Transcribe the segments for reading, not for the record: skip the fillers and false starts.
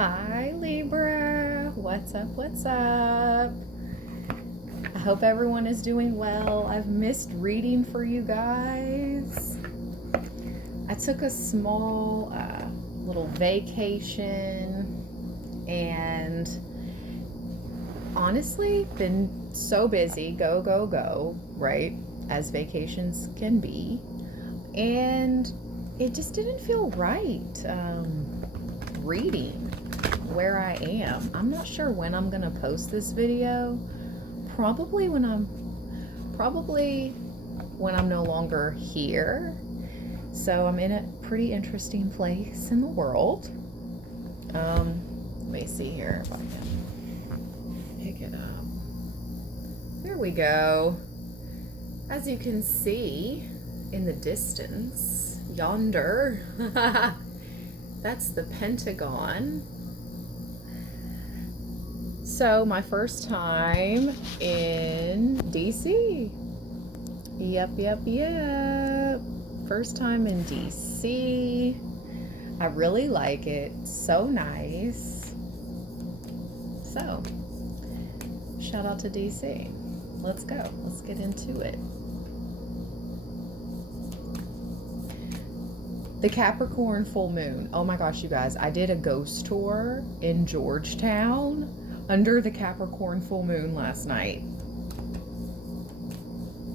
Hi Libra, what's up, what's up? I hope everyone is doing well. I've missed reading for you guys. I took a small little vacation and honestly been so busy, go, right, as vacations can be, and it just didn't feel right reading where I am. I'm not sure when I'm gonna post this video. Probably when I'm no longer here. So I'm in a pretty interesting place in the world. Let me see here if I can pick it up. There we go. As you can see in the distance, yonder, that's the Pentagon. So my first time in DC. Yep. First time in DC. I really like it. So nice. So, shout out to DC. Let's go. Let's get into it. The Capricorn full moon. Oh my gosh, you guys. I did a ghost tour in Georgetown under the Capricorn full moon last night.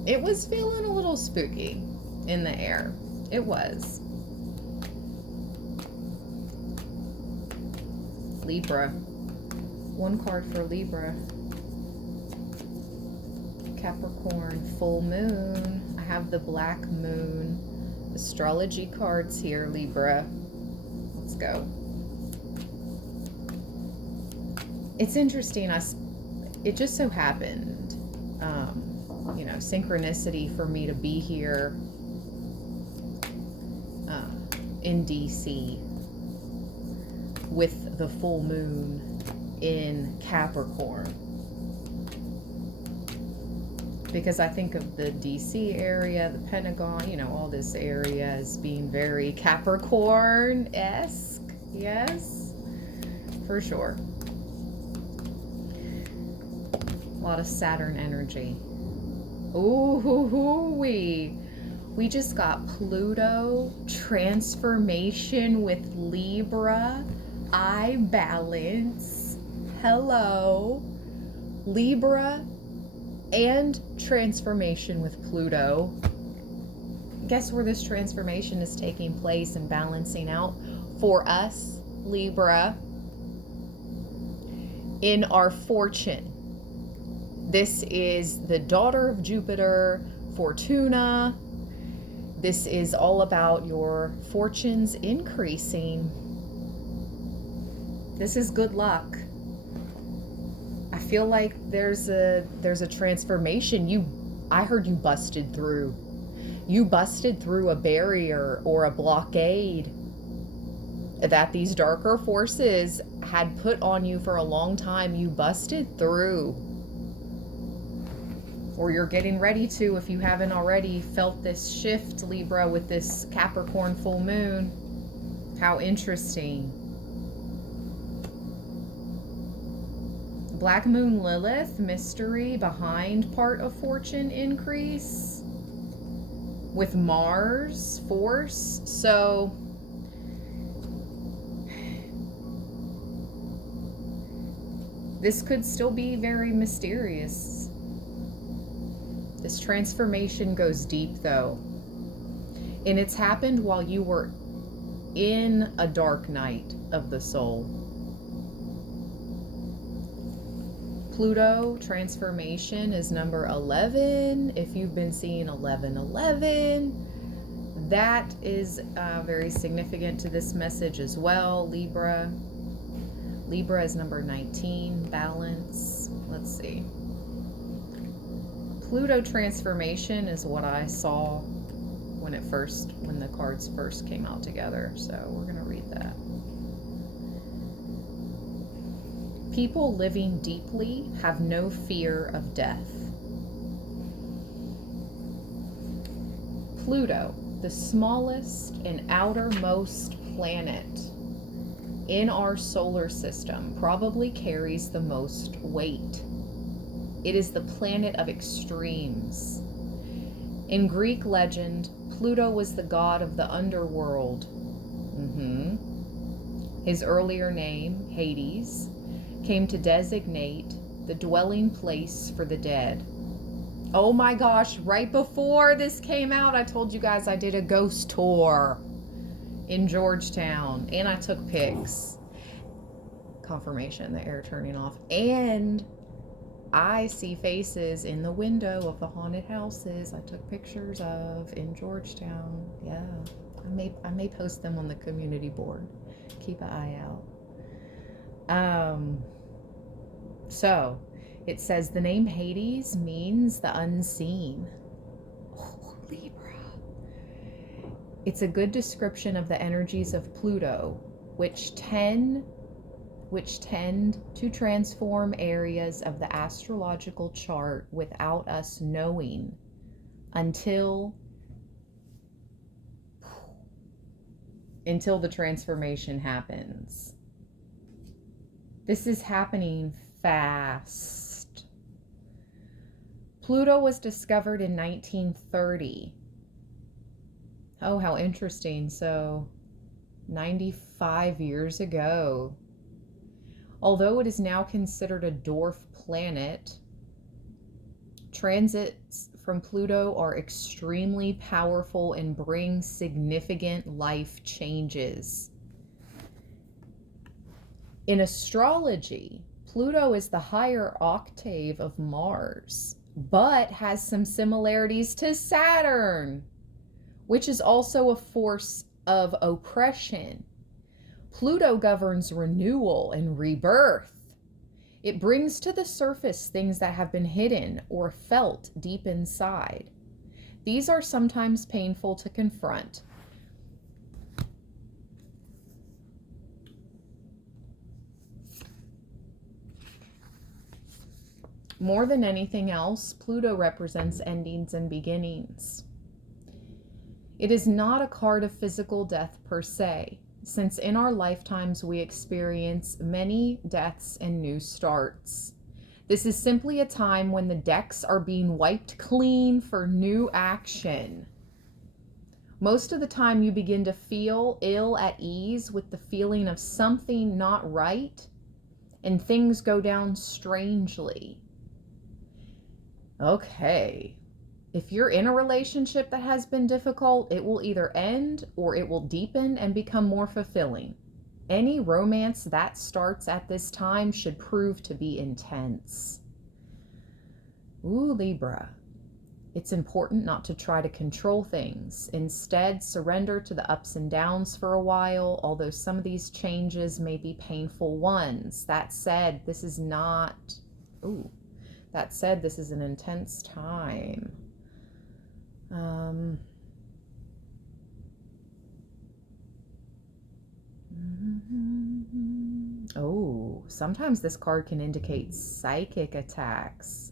It was feeling a little spooky in the air. It was. Libra. One card for Libra. Capricorn full moon. I have the black moon astrology cards here, Libra. Let's go. It's interesting. It just so happened, synchronicity for me to be here in DC with the full moon in Capricorn. Because I think of the DC area, the Pentagon, all this area as being very Capricorn-esque. Yes, for sure. A lot of Saturn energy. Ooh, we just got Pluto transformation with Libra. I balance. Hello. Libra and transformation with Pluto. Guess where this transformation is taking place and balancing out for us, Libra? In our fortune. This is the daughter of Jupiter, Fortuna. This is all about your fortunes increasing. This is good luck. I feel like there's a transformation. I heard you busted through. You busted through a barrier or a blockade that these darker forces had put on you for a long time. You busted through. Or you're getting ready to, if you haven't already felt this shift, Libra, with this Capricorn full moon. How interesting. Black Moon Lilith, mystery behind part of fortune increase with Mars, force. So this could still be very mysterious. This transformation goes deep though. And it's happened while you were in a dark night of the soul. Pluto transformation is number 11. If you've been seeing 1111, that is very significant to this message as well, Libra. Libra is number 19, balance. Let's see. Pluto transformation is what I saw when the cards first came out together. So we're going to read that. People living deeply have no fear of death. Pluto, the smallest and outermost planet, in our solar system probably carries the most weight. It is the planet of extremes. In Greek legend, Pluto was the god of the underworld. His earlier name, Hades, came to designate the dwelling place for the dead. Oh my gosh, right before this came out, I told you guys I did a ghost tour in Georgetown, and I took pics. Confirmation, the air turning off. And I see faces in the window of the haunted houses I took pictures of in Georgetown. Yeah, I may post them on the community board. Keep an eye out. So it says the name Hades means the unseen. Oh, Libra. It's a good description of the energies of Pluto, which tend to transform areas of the astrological chart without us knowing until the transformation happens. This is happening fast. Pluto was discovered in 1930. Oh, how interesting. So 95 years ago. Although it is now considered a dwarf planet, transits from Pluto are extremely powerful and bring significant life changes. In astrology, Pluto is the higher octave of Mars, but has some similarities to Saturn, which is also a force of oppression. Pluto governs renewal and rebirth. It brings to the surface things that have been hidden or felt deep inside. These are sometimes painful to confront. More than anything else, Pluto represents endings and beginnings. It is not a card of physical death per se, since in our lifetimes we experience many deaths and new starts. This is simply a time when the decks are being wiped clean for new action. Most of the time you begin to feel ill at ease with the feeling of something not right, and things go down strangely. Okay. If you're in a relationship that has been difficult, it will either end or it will deepen and become more fulfilling. Any romance that starts at this time should prove to be intense. Ooh, Libra. It's important not to try to control things. Instead, surrender to the ups and downs for a while, although some of these changes may be painful ones. That said, this is an intense time. Oh, sometimes this card can indicate psychic attacks.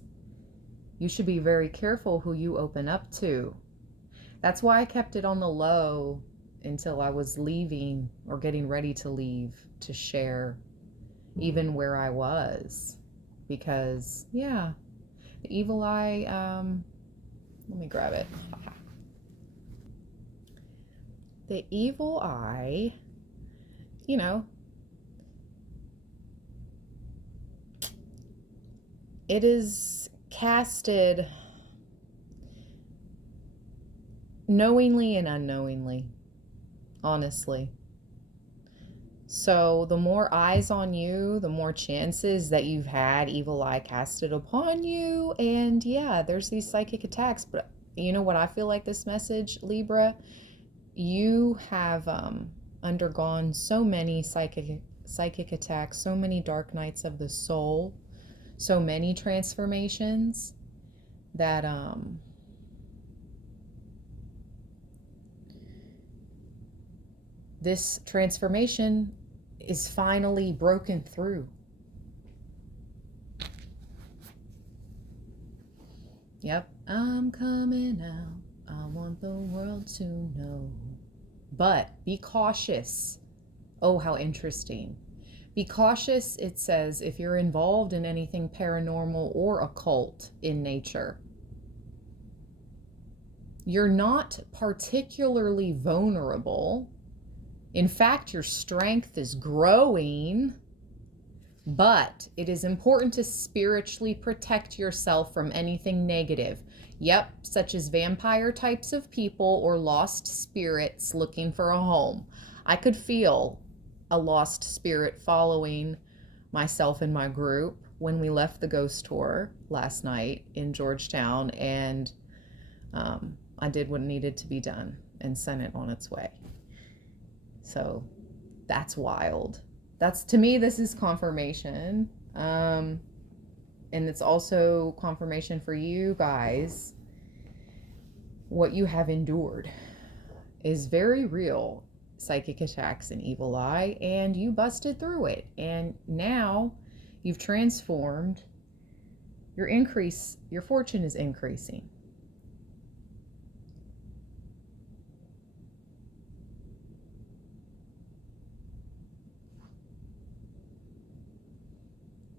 You should be very careful who you open up to. That's why I kept it on the low until I was leaving or getting ready to leave to share, even where I was. Because, yeah, the evil eye, let me grab it. The evil eye, you know, it is casted knowingly and unknowingly, honestly. So the more eyes on you, the more chances that you've had evil eye casted upon you. And yeah, there's these psychic attacks. But you know what I feel like this message, Libra? You have undergone so many psychic attacks, so many dark nights of the soul, so many transformations that this transformation is finally broken through. Yep, I'm coming out. I want the world to know. But be cautious. Oh, how interesting. Be cautious, it says, if you're involved in anything paranormal or occult in nature. You're not particularly vulnerable. In fact, your strength is growing, but it is important to spiritually protect yourself from anything negative. Yep, such as vampire types of people or lost spirits looking for a home. I could feel a lost spirit following myself and my group when we left the ghost tour last night in Georgetown, and I did what needed to be done and sent it on its way. So that's wild. That's, to me, this is confirmation. And it's also confirmation for you guys. What you have endured is very real. Psychic attacks and evil eye, and you busted through it. And now you've transformed. Your fortune is increasing.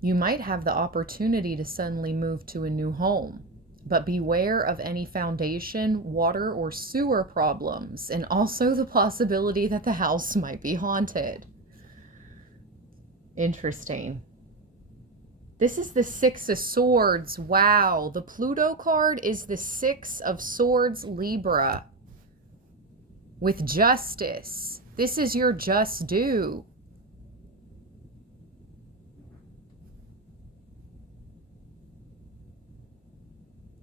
You might have the opportunity to suddenly move to a new home, but beware of any foundation, water, or sewer problems, and also the possibility that the house might be haunted. Interesting. This is the Six of Swords. Wow. The Pluto card is the Six of Swords, Libra, with justice. This is your just due.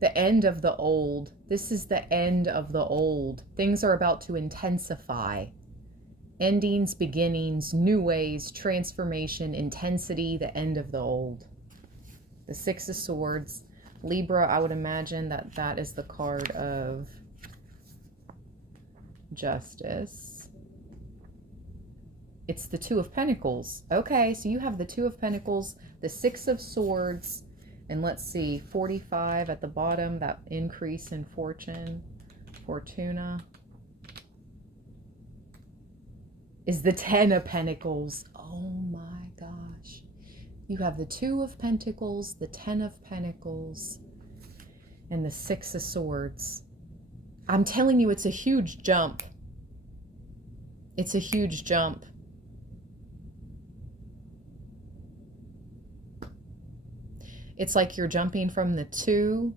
The end of the old. This is the end of the old. Things are about to intensify. Endings, beginnings, new ways, transformation, intensity, the end of the old. The Six of Swords. Libra, I would imagine that that is the card of justice. It's the Two of Pentacles. Okay, so you have the Two of Pentacles, the Six of Swords, and let's see, 45 at the bottom, that increase in fortune, Fortuna, is the Ten of Pentacles. Oh my gosh. You have the Two of Pentacles, the Ten of Pentacles, and the Six of Swords. I'm telling you, it's a huge jump. It's a huge jump. It's like you're jumping from the Two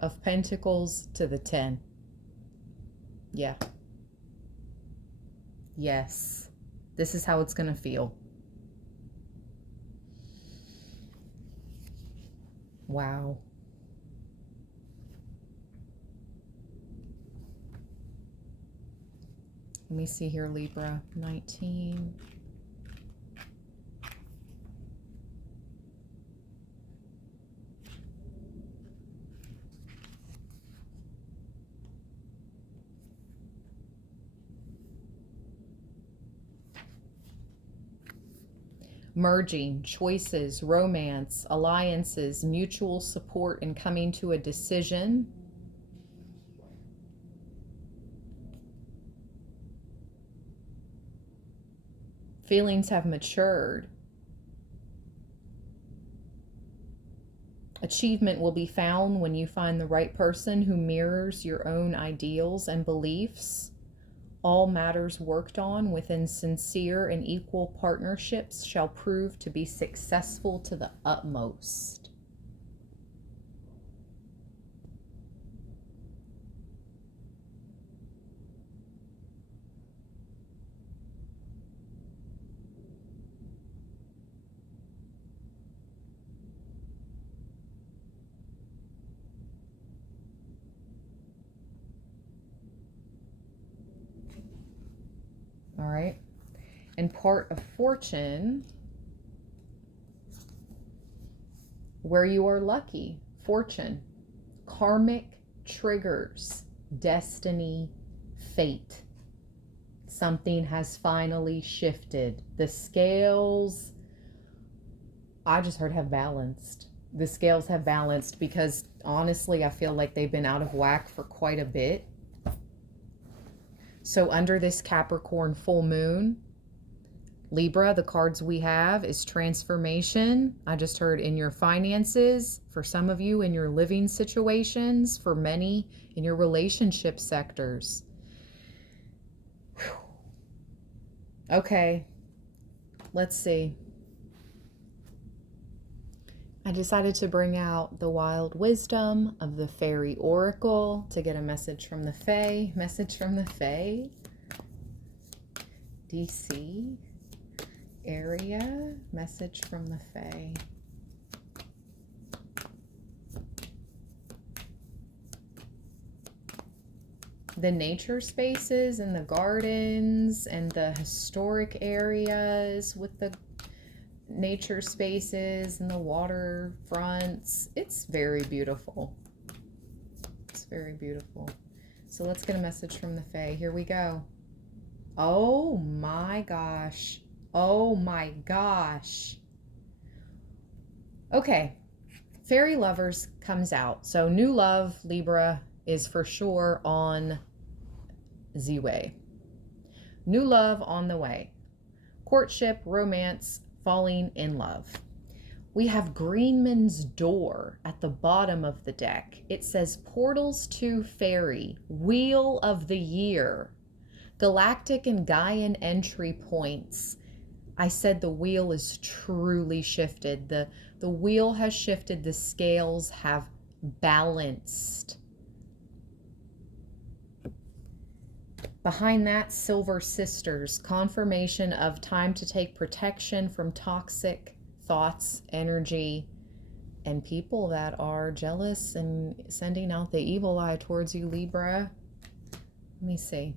of Pentacles to the 10. Yeah. Yes. This is how it's going to feel. Wow. Let me see here, Libra. 19. Merging, choices, romance, alliances, mutual support, and coming to a decision. Feelings have matured. Achievement will be found when you find the right person who mirrors your own ideals and beliefs. All matters worked on within sincere and equal partnerships shall prove to be successful to the utmost. All right. And part of fortune, where you are lucky, fortune, karmic triggers, destiny, fate. Something has finally shifted. The scales, I just heard, have balanced. The scales have balanced because honestly, I feel like they've been out of whack for quite a bit. So under this Capricorn full moon, Libra, the cards we have is transformation. I just heard in your finances, for some of you in your living situations, for many in your relationship sectors. Whew. Okay, let's see. I decided to bring out the wild wisdom of the fairy oracle to get a message from the Fae. Message from the Fae. DC area. Message from the Fae. The nature spaces and the gardens and the historic areas with the nature spaces and the waterfronts. It's very beautiful. It's very beautiful. So let's get a message from the Fae. Here we go. Oh my gosh. Oh my gosh. Okay. Fairy Lovers comes out. So new love, Libra, is for sure on the way. New love on the way. Courtship, romance, falling in love. We have Greenman's Door at the bottom of the deck. It says Portals to Fairy, Wheel of the Year, Galactic and Gaian entry points. I said the wheel is truly shifted. The wheel has shifted. The scales have balanced. Behind that, Silver Sisters, confirmation of time to take protection from toxic thoughts, energy, and people that are jealous and sending out the evil eye towards you, Libra. Let me see.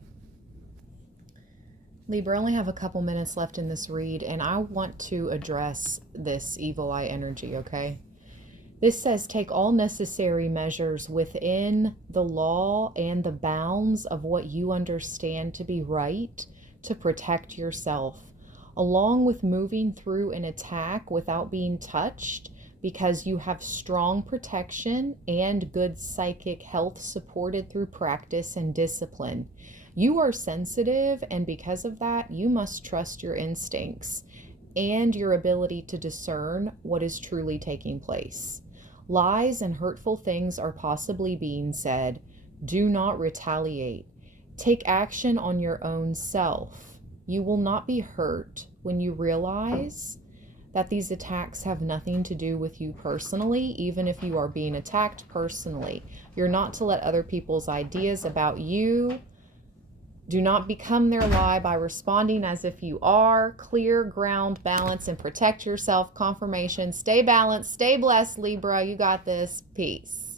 Libra, I only have a couple minutes left in this read, and I want to address this evil eye energy, okay? This says, take all necessary measures within the law and the bounds of what you understand to be right to protect yourself, along with moving through an attack without being touched, because you have strong protection and good psychic health supported through practice and discipline. You are sensitive, and because of that, you must trust your instincts and your ability to discern what is truly taking place. Lies and hurtful things are possibly being said. Do not retaliate. Take action on your own self. You will not be hurt when you realize that these attacks have nothing to do with you personally, even if you are being attacked personally. You're not to let other people's ideas about you. Do not become their lie by responding as if you are. Clear ground, balance, and protect yourself. Confirmation. Stay balanced. Stay blessed, Libra. You got this. Peace.